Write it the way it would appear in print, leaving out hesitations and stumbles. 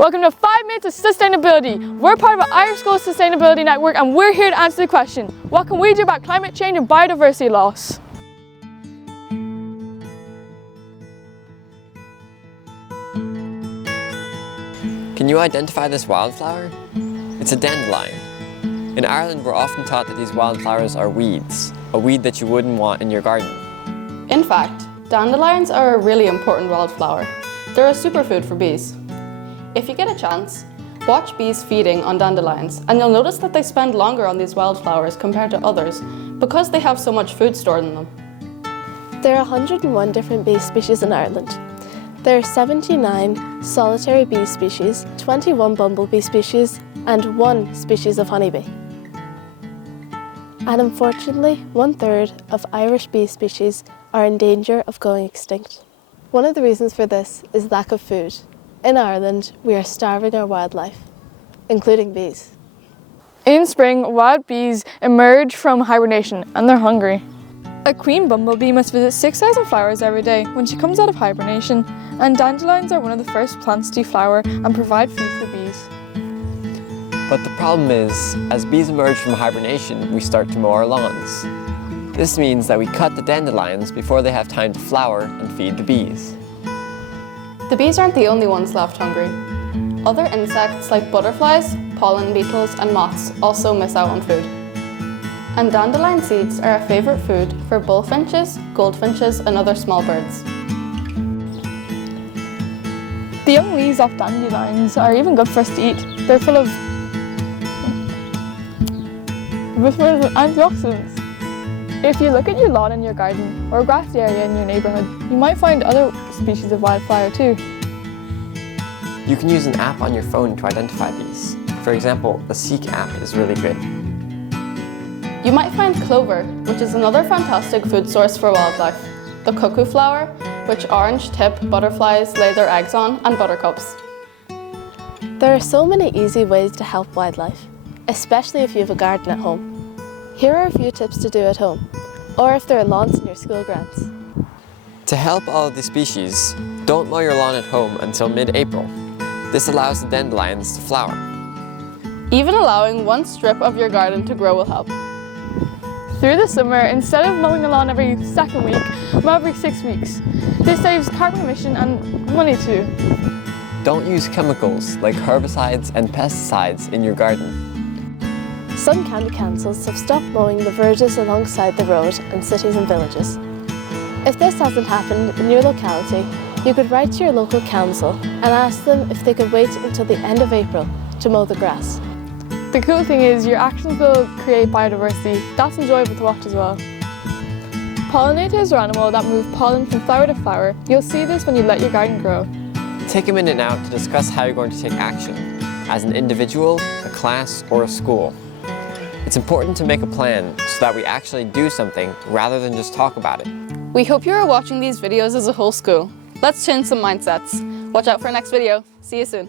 Welcome to 5 Minutes of Sustainability. We're part of an Irish School Sustainability Network and we're here to answer the question, what can we do about climate change and biodiversity loss? Can you identify this wildflower? It's a dandelion. In Ireland, we're often taught that these wildflowers are weeds, a weed that you wouldn't want in your garden. In fact, dandelions are a really important wildflower. They're a superfood for bees. If you get a chance, watch bees feeding on dandelions and you'll notice that they spend longer on these wildflowers compared to others because they have so much food stored in them. There are 101 different bee species in Ireland. There are 79 solitary bee species, 21 bumblebee species and 1 species of honeybee. And unfortunately, 1/3 of Irish bee species are in danger of going extinct. One of the reasons for this is lack of food. In Ireland, we are starving our wildlife, including bees. In spring, wild bees emerge from hibernation and they're hungry. A queen bumblebee must visit 6,000 flowers every day when she comes out of hibernation, and dandelions are one of the first plants to flower and provide food for bees. But the problem is, as bees emerge from hibernation, we start to mow our lawns. This means that we cut the dandelions before they have time to flower and feed the bees. The bees aren't the only ones left hungry. Other insects like butterflies, pollen beetles and moths also miss out on food. And dandelion seeds are a favourite food for bullfinches, goldfinches and other small birds. The young leaves off dandelions are even good for us to eat. They're full of antioxidants. If you look at your lawn in your garden or a grassy area in your neighbourhood, you might find other species of wildflower too. You can use an app on your phone to identify these. For example, the Seek app is really good. You might find clover, which is another fantastic food source for wildlife, the cuckoo flower, which orange-tip butterflies lay their eggs on, and buttercups. There are so many easy ways to help wildlife, especially if you have a garden at home. Here are a few tips to do at home, or if there are lawns in your school grounds. To help all of the species, don't mow your lawn at home until mid-April. This allows the dandelions to flower. Even allowing 1 strip of your garden to grow will help. Through the summer, instead of mowing the lawn every second week, mow every 6 weeks. This saves carbon emission and money too. Don't use chemicals like herbicides and pesticides in your garden. Some county councils have stopped mowing the verges alongside the road in cities and villages. If this hasn't happened in your locality, you could write to your local council and ask them if they could wait until the end of April to mow the grass. The cool thing is your actions will create biodiversity. That's enjoyable to watch as well. Pollinators are animals that move pollen from flower to flower. You'll see this when you let your garden grow. Take a minute now to discuss how you're going to take action, as an individual, a class, or a school. It's important to make a plan so that we actually do something rather than just talk about it. We hope you are watching these videos as a whole school. Let's change some mindsets. Watch out for our next video. See you soon.